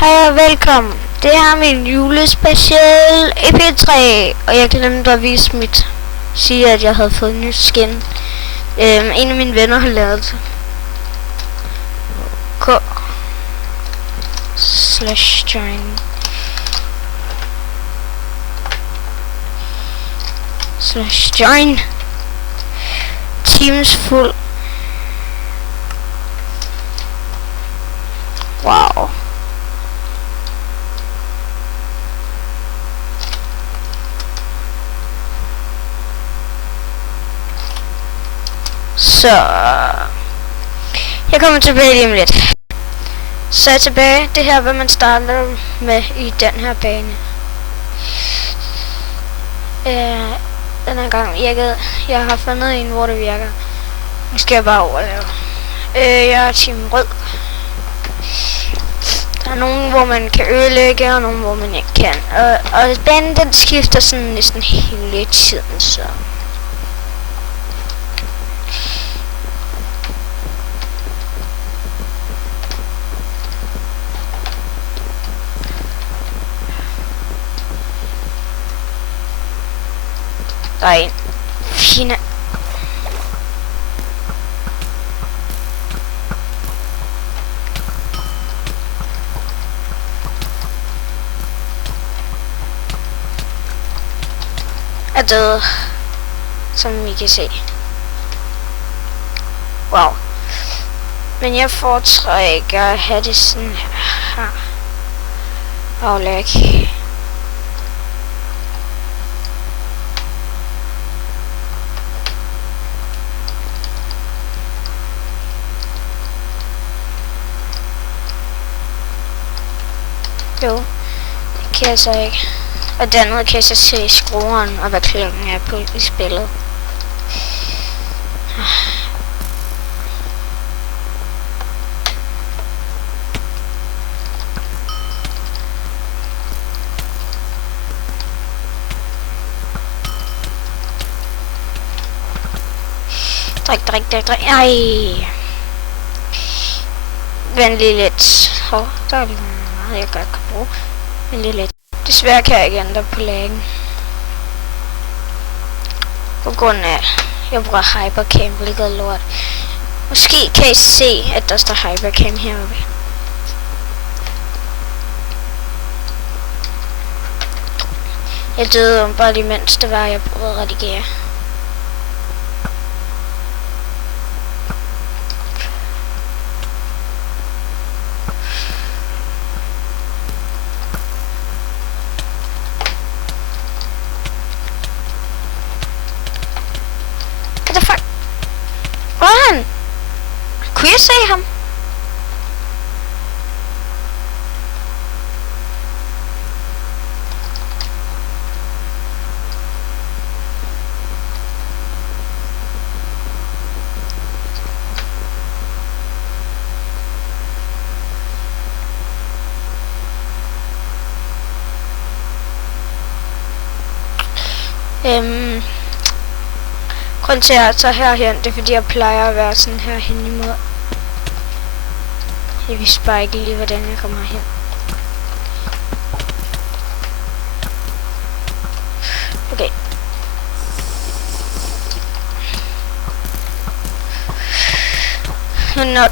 Hej og velkommen. Det her er min julespecial EP3, og jeg glemte at sige, at jeg havde fået en ny skin. En af mine venner har lavet det. /join Teams fuld. Wow. Så jeg kommer tilbage lige om lidt. Så er jeg tilbage. Det her, hvad man starter med i den her bane. Den her gang virkede. Jeg har fundet en, hvor det virker. Nu skal jeg bare overleve. Jeg er team rød. Der er nogen, hvor man kan ødelægge, og nogen, hvor man ikke kan. Og banen, den skifter sådan næsten hele tiden, så... Der er en fine. Er død, som I kan se. Wow. Men jeg foretrækker at have det sådan her. Aflæg. Jo, det kan jeg så ikke. Og dernede kan jeg så se skrueren og hvad klokken er på i spillet. Drik. Ej. Vent lige lidt. Der er meget, jeg godt kan bruge. Vent lige lidt. Desværre kan jeg ikke ændre på laggen. På grund af, jeg bruger hypercam, hvilket er lort. Måske kan I se, at der står hypercam heroppe. Jeg døde bare lige mens det var, jeg prøvede at redigere. Kunne jeg se ham? Grunden til at jeg tager herhen, det er fordi jeg plejer at være sådan her hen imod. Jeg vidste bare ikke lige, hvordan jeg kommer hen. Okay. Nok.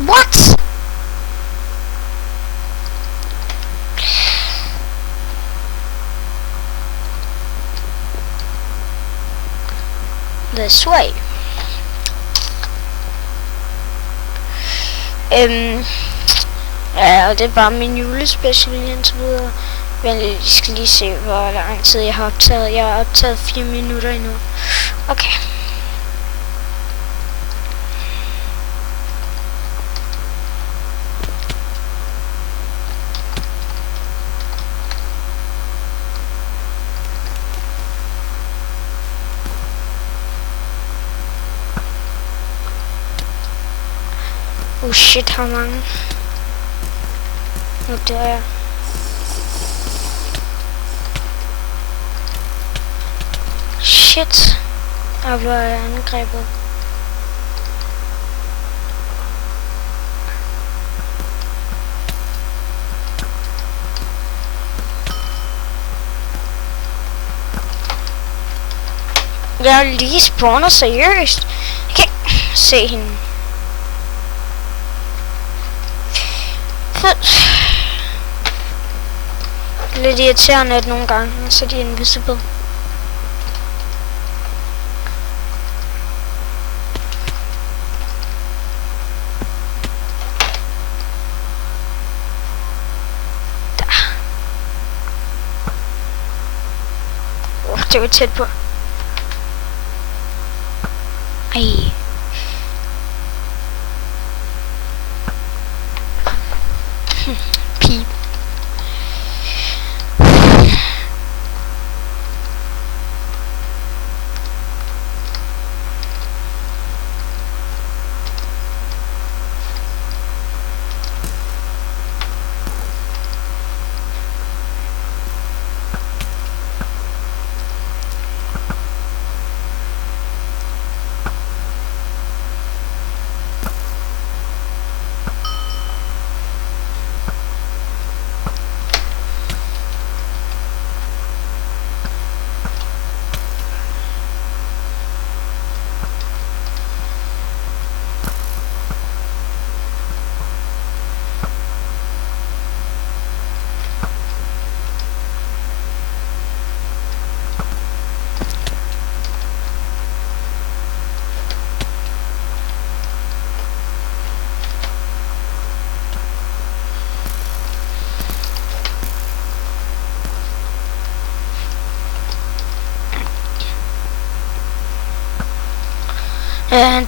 What? This way. Ja, og det er bare min julespecial indtil videre. Men jeg skal lige se, hvor lang tid jeg har optaget. Jeg har optaget 4 minutter endnu. Okay. Oh shit, how mange? Nu dør jeg. Shit. Jeg blev angrebet. Jeg lige spawner seriøst. Jeg kan se hende. Lidt irriterende at nogle gange, så de er invisible. Det var tæt på. Ej. Pip.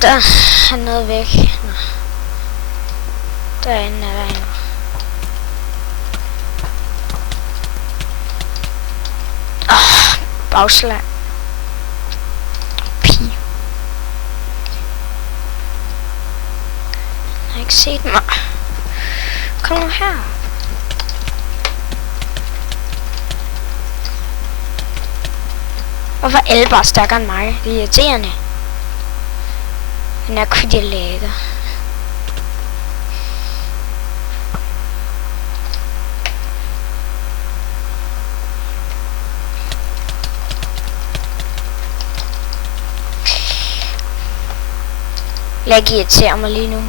Der er noget væk. Nå. Derinde er der en. Bagslag. Pige. Jeg har ikke set mig. Kom nu her. Hvorfor er alle bare stærkere end mig? Det er irriterende. Den er kudjelater. Lag irriterer mig lige nu.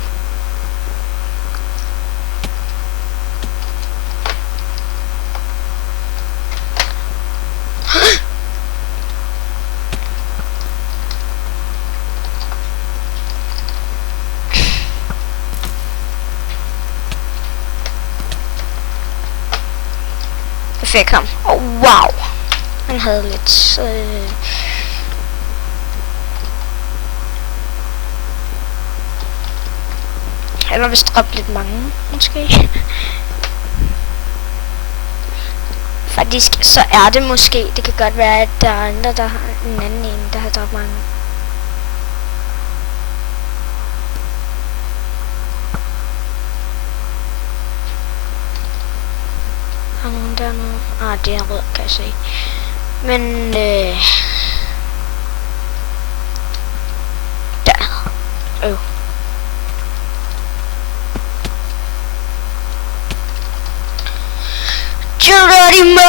Jeg fik ham. Wow. Han havde lidt... Han har vist dræbt lidt mange, måske. Faktisk, så er det måske. Det kan godt være, at der er andre, der har en anden en, der har dræbt mange. Har nogen dernede? Ah, det er rød, kan jeg se. Men, der. Geronimo!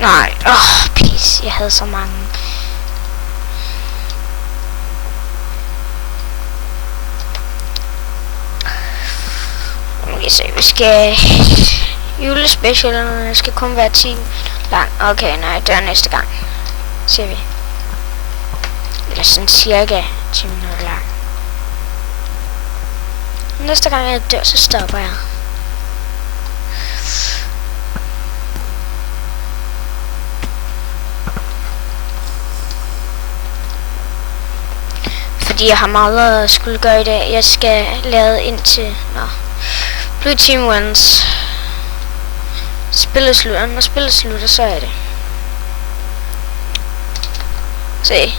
Nej, please, jeg havde så mange. Okay, så vi skal julespecialerne skal kun være 10 lang. Okay, nej, det er næste gang, siger vi. Eller sådan cirka 10 minutter lang. Næste gang jeg dør, så stopper jeg. Fordi jeg har meget at skulle gøre i dag. Jeg skal lade ind til Blue Team wins. Spillet slutter. Når spillet slutter, så er det. Se.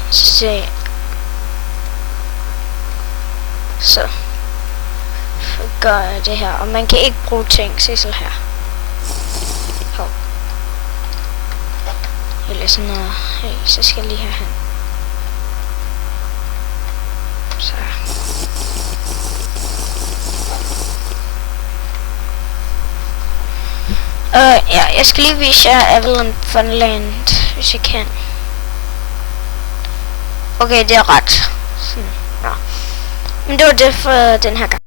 Så. gør jeg det her. Og man kan ikke bruge ting, Sissel her. Hov. Eller sådan noget. Hey, så skal jeg lige have han. Så. Ja, jeg skal lige vise jer Avalon Funland, hvis jeg kan. Okay, det er ret. Sådan, ja. Men det var det for den her gang.